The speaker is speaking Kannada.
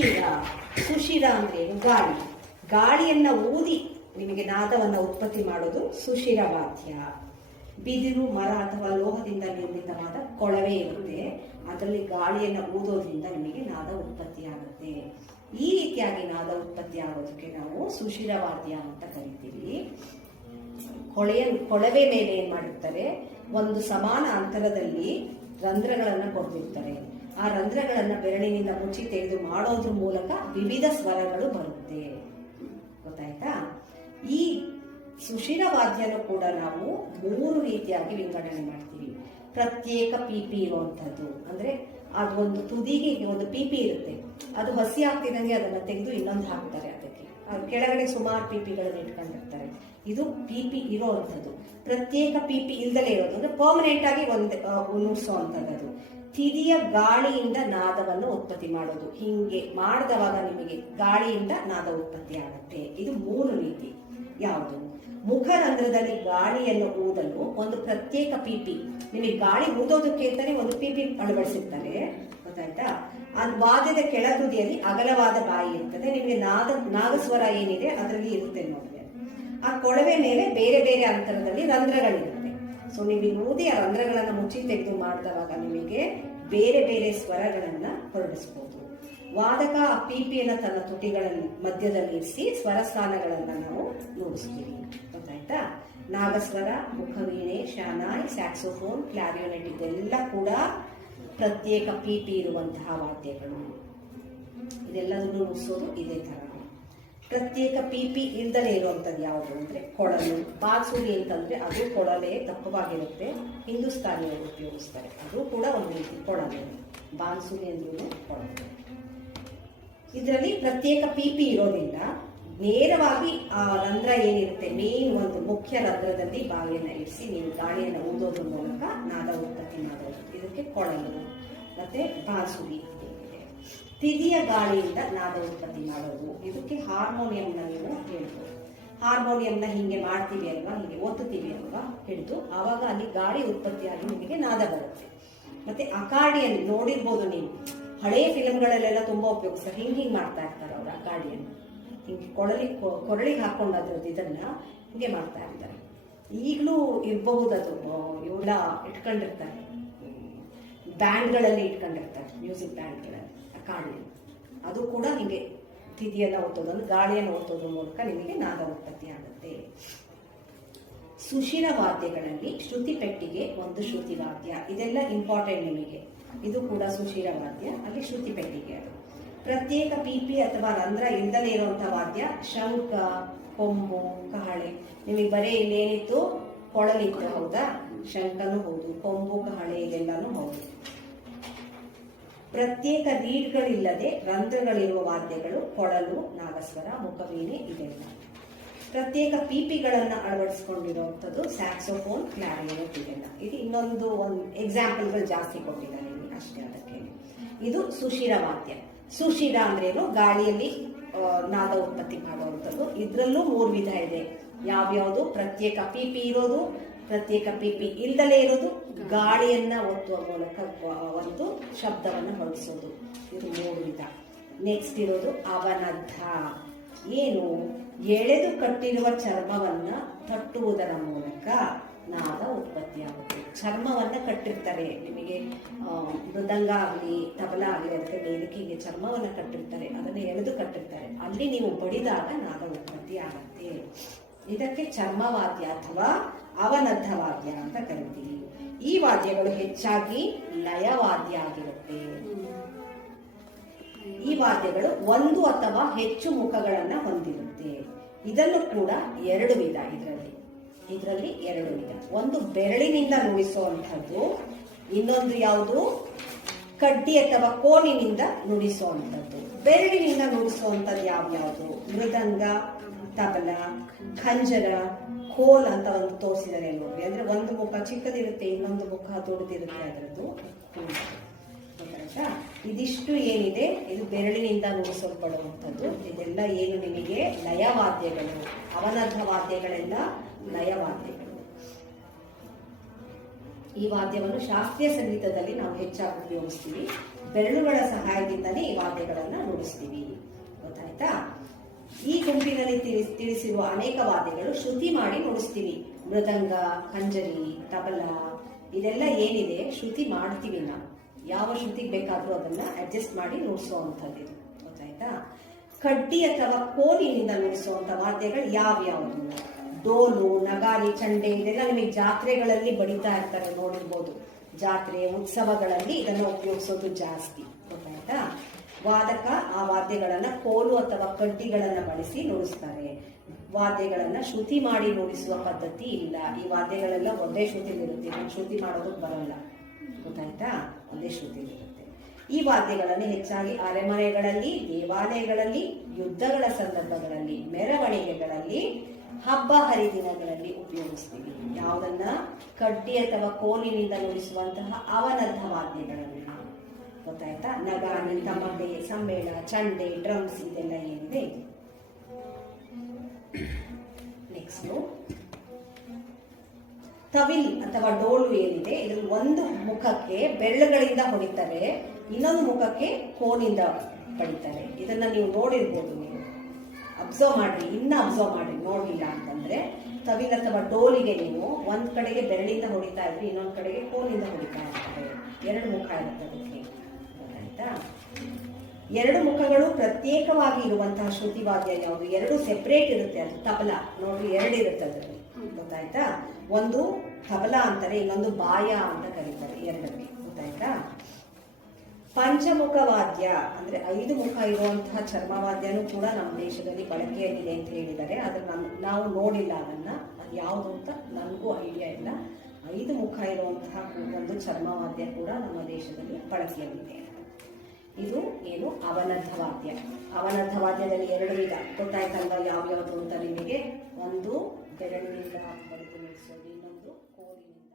ಸುಶಿರ. ಸುಶಿರ ಅಂದ್ರೆ ಗಾಳಿ. ಗಾಳಿಯನ್ನ ಊದಿ ನಿಮಗೆ ನಾದವನ್ನ ಉತ್ಪತ್ತಿ ಮಾಡೋದು ಸುಶಿರ ವಾದ್ಯ. ಬಿದಿರು, ಮರ ಅಥವಾ ಲೋಹದಿಂದ ನಿರ್ಮಿತವಾದ ಕೊಳವೆ ಇರುತ್ತೆ, ಅದರಲ್ಲಿ ಗಾಳಿಯನ್ನ ಊದೋದ್ರಿಂದ ನಿಮಗೆ ನಾದ ಉತ್ಪತ್ತಿ ಆಗುತ್ತೆ. ಈ ರೀತಿಯಾಗಿ ನಾದ ಉತ್ಪತ್ತಿ ಆಗೋದಕ್ಕೆ ನಾವು ಸುಶಿರ ವಾದ್ಯ ಅಂತ ಕರಿತೀವಿ. ಕೊಳವೆ ಮೇಲೆ ಏನ್ ಮಾಡಿರ್ತಾರೆ, ಒಂದು ಸಮಾನ ಅಂತರದಲ್ಲಿ ರಂಧ್ರಗಳನ್ನ ಕೊಡ್ತಿರ್ತಾರೆ. ಆ ರಂಧ್ರಗಳನ್ನ ಬೆರಳಿನಿಂದ ಮುಚ್ಚಿ ತೆಗೆದು ಮಾಡೋದ್ರ ಮೂಲಕ ವಿವಿಧ ಸ್ವರಗಳು ಬರುತ್ತೆ. ಗೊತ್ತಾಯ್ತಾ? ಈ ಸುಶಿರ ವಾದ್ಯನೂ ಕೂಡ ನಾವು 3 ರೀತಿಯಾಗಿ ವಿಂಗಡಣೆ ಮಾಡ್ತೀವಿ. ಪ್ರತ್ಯೇಕ ಪಿಪಿ ಇರುವಂತದ್ದು, ಅಂದ್ರೆ ಅದು ಒಂದು ತುದಿಗೆ ಒಂದು ಪಿಪಿ ಇರುತ್ತೆ, ಅದು ಹಸಿ ಆಗ್ತಿದಂಗೆ ಅದನ್ನ ತೆಗೆದು ಇನ್ನೊಂದು ಹಾಕ್ತಾರೆ. ಅದಕ್ಕೆ ಕೆಳಗಡೆ ಸುಮಾರು ಪಿಪಿಗಳನ್ನು ಇಟ್ಕೊಂಡಿರ್ತಾರೆ. ಇದು ಪಿಪಿ ಇರೋವಂಥದ್ದು. ಪ್ರತ್ಯೇಕ ಪಿಪಿ ಇಲ್ದಲೇ ಇರೋದು ಅಂದ್ರೆ ಪರ್ಮನೆಂಟ್ ಆಗಿ ನುಡಿಸುವಂಥದ್ದು. ತಿದಿಯ ಗಾಳಿಯಿಂದ ನಾದವನ್ನು ಉತ್ಪತ್ತಿ ಮಾಡೋದು. ಹಿಂಗೆ ಮಾಡಿದವಾಗ ನಿಮಗೆ ಗಾಳಿಯಿಂದ ನಾದ ಉತ್ಪತ್ತಿ ಆಗುತ್ತೆ. ಇದು 3 ರೀತಿ. ಯಾವುದು? ಮುಖರಂಧ್ರದಲ್ಲಿ ಗಾಳಿಯನ್ನು ಊದಲು ಒಂದು ಪ್ರತ್ಯೇಕ ಪಿಪಿ, ನಿಮಗೆ ಗಾಳಿ ಊದೋದಕ್ಕೆ ಅಂತಾನೆ ಒಂದು ಪಿಪಿ ಅಳವಡಿಸಿರ್ತಾರೆ. ಗೊತ್ತಾಯ್ತಾ? ಆ ವಾದ್ಯದ ಕೆಳಗುದಿಯಲ್ಲಿ ಅಗಲವಾದ ಬಾಯಿ ಇರ್ತದೆ. ನಿಮಗೆ ನಾಗಸ್ವರ ಏನಿದೆ ಅದರಲ್ಲಿ ಇರುತ್ತೆ ನೋಡಿದ್ರೆ. ಆ ಕೊಳವೆ ಮೇಲೆ ಬೇರೆ ಬೇರೆ ಅಂತರದಲ್ಲಿ ರಂಧ್ರಗಳಿರುತ್ತೆ. ಸೊ ನೀವು ಊದಿ ಆ ರಂಧ್ರಗಳನ್ನ ಮುಚ್ಚಿ ತೆಗೆದು ಮಾಡಿದವಾಗ ನಿಮಗೆ ಬೇರೆ ಬೇರೆ ಸ್ವರಗಳನ್ನ ಹೊರಡಿಸಬಹುದು. ವಾದಕ ಆ ಪಿಪಿಯನ್ನ ತನ್ನ ತುಟಿಗಳಲ್ಲಿ ಮಧ್ಯದಲ್ಲಿ ಇರಿಸಿ ಸ್ವರ ಸ್ಥಾನಗಳನ್ನ ನಾವು ನುಡಿಸ್ತೀವಿ. ಗೊತ್ತಾಯ್ತಾ? ನಾಗಸ್ವರ, ಮುಖವೀಣೆ, ಶಾನಾಯ್, ಸ್ಯಾಕ್ಸೋಫೋನ್, ಕ್ಲಾರಿಯೋನೆಟ್ ಇದೆಲ್ಲ ಕೂಡ ಪ್ರತ್ಯೇಕ ಪಿಪಿ ಇರುವಂತಹ ವಾದ್ಯಗಳು. ಇದೆಲ್ಲದನ್ನು ನುಡಿಸೋದು ಇದೇ ತರ. ಪ್ರತ್ಯೇಕ ಪಿಪಿ ಇಲ್ದಲೇ ಇರುವಂತದ್ದು ಯಾವುದು ಅಂದ್ರೆ ಕೊಳಲು. ಬಾನ್ಸುರಿ ಅಂತಂದ್ರೆ ಅದು ಕೊಳಲೆ ದಪ್ಪವಾಗಿರುತ್ತೆ, ಹಿಂದೂಸ್ತಾನಿಯವರು ಉಪಯೋಗಿಸ್ತಾರೆ. ಅದು ಕೂಡ ಒಂದು ರೀತಿ ಕೊಳಲೆ. ಬಾನ್ಸುರಿ ಅಂದ್ರೂ ಕೊಳಲೆ. ಇದರಲ್ಲಿ ಪ್ರತ್ಯೇಕ ಪಿಪಿ ಇರೋದ್ರಿಂದ ನೇರವಾಗಿ ಆ ರಂಧ್ರ ಏನಿರುತ್ತೆ, ಮೇನ್ ಒಂದು ಮುಖ್ಯ ರಂಧ್ರದಲ್ಲಿ ಬಾಯಿಯನ್ನ ಇರಿಸಿ ನೀವು ಗಾಳಿಯನ್ನು ಊದೋದ್ರ ಮೂಲಕ ನಾದ ಉತ್ಪತ್ತಿ ಮಾಡೋದು. ಇದಕ್ಕೆ ಕೊಳಲು ಮತ್ತೆ ಬಾನ್ಸುರಿ. ತಿದಿಯ ಗಾಳಿಯಿಂದ ನಾದ ಉತ್ಪತ್ತಿ ಮಾಡೋದು. ಇದಕ್ಕೆ ಹಾರ್ಮೋನಿಯಂನ ನೀವು ಹೇಳ್ಬೋದು. ಹಾರ್ಮೋನಿಯಂನ ಹಿಂಗೆ ಮಾಡ್ತೀವಿ ಅಲ್ವಾ, ಹಿಂಗೆ ಒತ್ತುತ್ತೀವಿ ಅಲ್ವಾ ಹಿಡಿದು, ಆವಾಗ ಅಲ್ಲಿ ಗಾಳಿ ಉತ್ಪತ್ತಿಯಾಗಿ ನಿಮಗೆ ನಾದ ಬರುತ್ತೆ. ಮತ್ತೆ ಅಕಾರ್ಡಿಯನ್ ನೋಡಿರ್ಬೋದು ನೀವು, ಹಳೆಯ ಫಿಲಮ್ಗಳಲ್ಲೆಲ್ಲ ತುಂಬಾ ಉಪಯೋಗಿಸ್ತಾರೆ. ಹಿಂಗೆ ಮಾಡ್ತಾ ಇರ್ತಾರೆ ಅವ್ರು ಅಕಾರ್ಡಿಯನ್. ಹಿಂಗೆ ಕೊರಳಿಗೆ ಹಾಕೊಂಡು ಅದ್ರದ್ದು ಇದನ್ನ ಹಿಂಗೆ ಮಾಡ್ತಾ ಇರ್ತಾರೆ. ಈಗಲೂ ಇರಬಹುದು. ಅದು ಇವನ್ನ ಇಟ್ಕೊಂಡಿರ್ತಾರೆ, ಬ್ಯಾಂಡ್ಗಳಲ್ಲಿ ಇಟ್ಕೊಂಡಿರ್ತಾರೆ, ಮ್ಯೂಸಿಕ್ ಬ್ಯಾಂಡ್ಗಳಲ್ಲಿ ಅಕಾರ್ಡಿಯನ್. ಅದು ಕೂಡ ಹಿಂಗೆ ತಿದಿಯನ್ನ ಒತ್ತೋದು, ಗಾಳಿಯನ್ನು ಒತ್ತೋದ್ರ ಮೂಲಕ ನಿಮಗೆ ನಾದ ಉತ್ಪತ್ತಿ ಆಗುತ್ತೆ. ಸುಶಿರ ವಾದ್ಯಗಳಲ್ಲಿ ಶ್ರುತಿ ಪೆಟ್ಟಿಗೆ ಒಂದು ಶ್ರುತಿ ವಾದ್ಯ. ಇದೆಲ್ಲ ಇಂಪಾರ್ಟೆಂಟ್ ನಿಮಗೆ. ಇದು ಕೂಡ ಸುಶಿರ ವಾದ್ಯ, ಅಲ್ಲಿ ಶ್ರುತಿ ಪೆಟ್ಟಿಗೆ. ಅದು ಪ್ರತ್ಯೇಕ ಪಿಪಿ ಅಥವಾ ರಂಧ್ರ ಇಲ್ದಲೇ ಇರುವಂತಹ ವಾದ್ಯ ಶಂಖ, ಕೊಂಬು, ಕಹಳೆ. ನಿಮಗೆ ಬರೀ ಇಲ್ಲೇನಿತ್ತು, ಕೊಳಲಿತ್ತು, ಹೌದಾ? ಶಂಖನೂ ಹೌದು, ಕೊಂಬು, ಕಹಳೆ ಇದೆಲ್ಲಾನು ಹೌದು. ಪ್ರತ್ಯೇಕ ಲೀಡ್ಗಳಿಲ್ಲದೆ ರಂಧ್ರಗಳಿರುವ ವಾದ್ಯಗಳು ಕೊಳಲು, ನಾಗಸ್ವರ, ಮುಖವೀಣೆ ಇದೆಲ್ಲ. ಪ್ರತ್ಯೇಕ ಪಿಪಿಗಳನ್ನ ಅಳವಡಿಸಿಕೊಂಡಿರುವಂಥದ್ದು ಸ್ಯಾಕ್ಸೋಫೋನ್, ಕ್ಲಾರಿನೆಟ್ ಇದೆಲ್ಲ. ಇದು ಇನ್ನೊಂದು ಎಕ್ಸಾಂಪಲ್ಗಳು ಜಾಸ್ತಿ ಕೊಟ್ಟಿದ್ದಾರೆ ಅಷ್ಟೇ. ಅದಕ್ಕೆ ಇದು ಸುಶಿರ ವಾದ್ಯ. ಸುಶಿರ ಅಂದ್ರೇನು? ಗಾಳಿಯಲ್ಲಿ ನಾದ ಉತ್ಪತ್ತಿ ಮಾಡುವಂಥದ್ದು. ಇದ್ರಲ್ಲೂ 3 ವಿಧ ಇದೆ. ಯಾವ್ಯಾವುದು? ಪ್ರತ್ಯೇಕ ಪಿಪಿ ಇರೋದು, ಪ್ರತ್ಯೇಕ ಪಿಪಿ ಇಲ್ದಲೇ ಇರೋದು, ಗಾಳಿಯನ್ನ ಒತ್ತುವ ಮೂಲಕ ಒಂದು ಶಬ್ದವನ್ನು ಹೊರಡಿಸೋದು. ಇದು 3 ವಿಧ. ನೆಕ್ಸ್ಟ್ ಇರೋದು ಅವನದ್ಧ. ಏನು? ಎಳೆದು ಕಟ್ಟಿರುವ ಚರ್ಮವನ್ನ ತಟ್ಟುವುದರ ಮೂಲಕ ನಾದ ಉತ್ಪತ್ತಿಯಾಗುತ್ತೆ. ಚರ್ಮವನ್ನ ಕಟ್ಟಿರ್ತಾರೆ, ನಿಮಗೆ ಮೃದಂಗ ಆಗಲಿ ತಬಲ ಆಗಲಿ ಅದಕ್ಕೆ ವೇದಿಕೆಗೆ ಚರ್ಮವನ್ನ ಕಟ್ಟಿರ್ತಾರೆ, ಅದನ್ನ ಎಳೆದು ಕಟ್ಟಿರ್ತಾರೆ. ಅಲ್ಲಿ ನೀವು ಬಡಿದಾಗ ನಾದ ಉತ್ಪತ್ತಿ ಆಗುತ್ತೆ. ಇದಕ್ಕೆ ಚರ್ಮವಾದ್ಯ ಅಥವಾ ಅವನದ್ಧ ವಾದ್ಯ ಅಂತ ಕರಿತೀವಿ. ಈ ವಾದ್ಯಗಳು ಹೆಚ್ಚಾಗಿ ಲಯವಾದ್ಯ ಆಗಿರುತ್ತೆ. ಈ ವಾದ್ಯಗಳು 1 ಅಥವಾ ಹೆಚ್ಚು ಮುಖಗಳನ್ನ ಹೊಂದಿರುತ್ತೆ. ಇದನ್ನು ಕೂಡ 2 ವಿಧ. ಇದರಲ್ಲಿ 2 ವಿಧ. ಒಂದು ಬೆರಳಿನಿಂದ ನುಡಿಸುವಂಥದ್ದು, ಇನ್ನೊಂದು ಯಾವುದು? ಕಡ್ಡಿ ಅಥವಾ ಕೋಲಿನಿಂದ ನುಡಿಸುವಂಥದ್ದು. ಬೆರಳಿನಿಂದ ನುಡಿಸುವಂಥದ್ದು ಯಾವ್ಯಾವುದು? ಮೃದಂಗ, ತಬಲ, ಖಂಜರ, ಕೋಲ್ ಅಂತ ಒಂದು ತೋರಿಸಿದರೆ ನೋಡಿ. ಅಂದ್ರೆ ಒಂದು ಮುಖ ಚಿಕ್ಕದಿರುತ್ತೆ, ಇನ್ನೊಂದು ಮುಖ ದೊಡ್ಡದಿರುತ್ತೆ ಅದರದ್ದು. ಇದಿಷ್ಟು ಏನಿದೆ ಇದು ಬೆರಳಿನಿಂದ ನುಡಿಸಲ್ಪಡುವಂಥದ್ದು. ಇದೆಲ್ಲ ಏನು ನಿಮಗೆ ಲಯವಾದ್ಯಗಳು. ಅವನದ್ಧ ವಾದ್ಯಗಳೆಲ್ಲ ಲಯವಾದ್ಯಗಳು. ಈ ವಾದ್ಯವನ್ನು ಶಾಸ್ತ್ರೀಯ ಸಂಗೀತದಲ್ಲಿ ನಾವು ಹೆಚ್ಚಾಗಿ ಉಪಯೋಗಿಸ್ತೀವಿ. ಬೆರಳುಗಳ ಸಹಾಯದಿಂದಲೇ ಈ ವಾದ್ಯಗಳನ್ನ ನುಡಿಸ್ತೀವಿ. ಗೊತ್ತಾಯ್ತಾ? ಈ ಗುಂಪಿನಲ್ಲಿ ತಿಳಿಸಿರುವ ಅನೇಕ ವಾದ್ಯಗಳು ಶ್ರುತಿ ಮಾಡಿ ನುಡಿಸ್ತೀವಿ. ಮೃದಂಗ, ಖಂಜರಿ, ತಬಲ ಇದೆಲ್ಲ ಏನಿದೆ ಶ್ರುತಿ ಮಾಡ್ತೀವಿ ನಾವು. ಯಾವ ಶ್ರುತಿಗೆ ಬೇಕಾದ್ರೂ ಅದನ್ನ ಅಡ್ಜಸ್ಟ್ ಮಾಡಿ ನುಡಿಸುವಂಥದ್ದು ಇದು. ಗೊತ್ತಾಯ್ತಾ? ಕಡ್ಡಿ ಅಥವಾ ಕೋಲಿನಿಂದ ನುಡಿಸುವಂತ ವಾದ್ಯಗಳು ಯಾವ್ಯಾವುದು? ಡೋಲು, ನಗಾರಿ, ಚಂಡೆ ಇದೆಲ್ಲ ನಿಮಗೆ ಜಾತ್ರೆಗಳಲ್ಲಿ ಬಡಿತಾ ಇರ್ತಾರೆ, ನೋಡಿರ್ಬೋದು. ಜಾತ್ರೆ ಉತ್ಸವಗಳಲ್ಲಿ ಇದನ್ನು ಉಪಯೋಗಿಸೋದು ಜಾಸ್ತಿ. ಗೊತ್ತಾಯ್ತಾ? ವಾದಕ ಆ ವಾದ್ಯಗಳನ್ನ ಕೋಲು ಅಥವಾ ಕಡ್ಡಿಗಳನ್ನ ಬಳಸಿ ನುಡಿಸ್ತಾರೆ. ವಾದ್ಯಗಳನ್ನ ಶ್ರುತಿ ಮಾಡಿ ನುಡಿಸುವ ಪದ್ಧತಿ ಇಲ್ಲ. ಈ ವಾದ್ಯಗಳೆಲ್ಲ ಒಂದೇ ಶ್ರುತಿಲಿರುತ್ತೆ, ಶ್ರುತಿ ಮಾಡೋದಕ್ಕೆ ಬರಲ್ಲ. ಗೊತ್ತಾಯ್ತಾ? ಒಂದೇ ಶ್ರುತಿಲಿರುತ್ತೆ. ಈ ವಾದ್ಯಗಳನ್ನು ಹೆಚ್ಚಾಗಿ ಅರೆಮನೆಗಳಲ್ಲಿ, ದೇವಾಲಯಗಳಲ್ಲಿ, ಯುದ್ಧಗಳ ಸಂದರ್ಭಗಳಲ್ಲಿ, ಮೆರವಣಿಗೆಗಳಲ್ಲಿ, ಹಬ್ಬ ಹರಿದಿನಗಳಲ್ಲಿ ಉಪಯೋಗಿಸ್ತೀವಿ. ಯಾವುದನ್ನ? ಕಡ್ಡಿ ಅಥವಾ ಕೋಲಿನಿಂದ ನುಡಿಸುವಂತಹ ಅವನದ್ಧ ವಾದ್ಯಗಳನ್ನು. ಗೊತ್ತಾಯ್ತಾ? ನಗಾರಿ, ತಮಟೆ, ಸಮ್ಮೇಳ, ಚಂಡೆ, ಡ್ರಮ್ಸ್ ಇದೆಲ್ಲ ಏನಿದೆ ಇದು. ನೆಕ್ಸ್ಟ್ ತವಿಲ್ ಅಥವಾ ಡೋಲು ಏನಿದೆ, ಇದು ಒಂದು ಮುಖಕ್ಕೆ ಬೆರಳುಗಳಿಂದ ಹೊಡಿತಾರೆ, ಇನ್ನೊಂದು ಮುಖಕ್ಕೆ ಕೋನಿಂದ ಬಡಿತಾರೆ. ಇದನ್ನ ನೀವು ನೋಡಿರ್ಬೋದು, ನೀವು ಅಬ್ಸರ್ವ್ ಮಾಡ್ರಿ, ಅಬ್ಸರ್ವ್ ಮಾಡ್ರಿ ನೋಡ್ಲಿಲ್ಲ ಅಂತಂದ್ರೆ. ತವಿಲ್ ಅಥವಾ ಡೋಲಿಗೆ ನೀವು ಒಂದ್ ಕಡೆಗೆ ಬೆರಳಿಂದ ಹೊಡಿತಾ ಇದ್ರಿ, ಇನ್ನೊಂದ್ ಕಡೆಗೆ ಕೋನಿಂದ ಹೊಡಿತಾ ಇರ್ತಾರೆ. ಎರಡು ಮುಖ ಇರುತ್ತೆ ಅದಕ್ಕೆ. ಗೊತ್ತಾಯ್ತಾ? ಎರಡು ಮುಖಗಳು ಪ್ರತ್ಯೇಕವಾಗಿ ಇರುವಂತಹ ಶ್ರುತಿವಾದ್ಯ ಯಾವುದು? ಎರಡು ಸೆಪರೇಟ್ ಇರುತ್ತೆ. ಅದು ತಬಲ ನೋಡ್ರಿ, ಎರಡು ಇರುತ್ತೆ ಅದರಲ್ಲಿ. ಗೊತ್ತಾಯ್ತಾ? ಒಂದು ತಬಲ ಅಂತಾರೆ, ಇನ್ನೊಂದು ಬಾಯ ಅಂತ ಕರೀತಾರೆ. ಎರಡಕ್ಕೆ. ಗೊತ್ತಾಯ್ತಾ? ಪಂಚಮುಖ ವಾದ್ಯ ಅಂದ್ರೆ 5 ಮುಖ ಇರುವಂತಹ ಚರ್ಮವಾದ್ಯನೂ ಕೂಡ ನಮ್ಮ ದೇಶದಲ್ಲಿ ಬಳಕೆಯಲ್ಲಿದೆ ಅಂತ ಹೇಳಿದ್ದಾರೆ. ಆದ್ರೆ ನಾವು ನೋಡಿಲ್ಲ ಅದನ್ನ, ಅದು ಯಾವುದು ಅಂತ ನನಗೂ ಐಡಿಯಾ ಇಲ್ಲ. 5 ಮುಖ ಇರುವಂತಹ ಒಂದು ಚರ್ಮವಾದ್ಯ ಕೂಡ ನಮ್ಮ ದೇಶದಲ್ಲಿ ಬಳಕೆಯಲ್ಲಿದೆ. ಇದು ಏನು? ಅವನದ್ಧ ವಾದ್ಯ. ಅವನದ್ಧ ವಾದ್ಯದಲ್ಲಿ 2 ವಿಧ. ಗೊತ್ತಾಯ್ತಲ್ವಾ ಯಾವ್ಯಾವುದು ಅಂತ ನಿಮಗೆ? ಒಂದು ಬೆರಳಿನಿಂದ ಬಡಿದು ನುಡಿಸೋದು, ಇನ್ನೊಂದು ಕೋಲಿನಿಂದ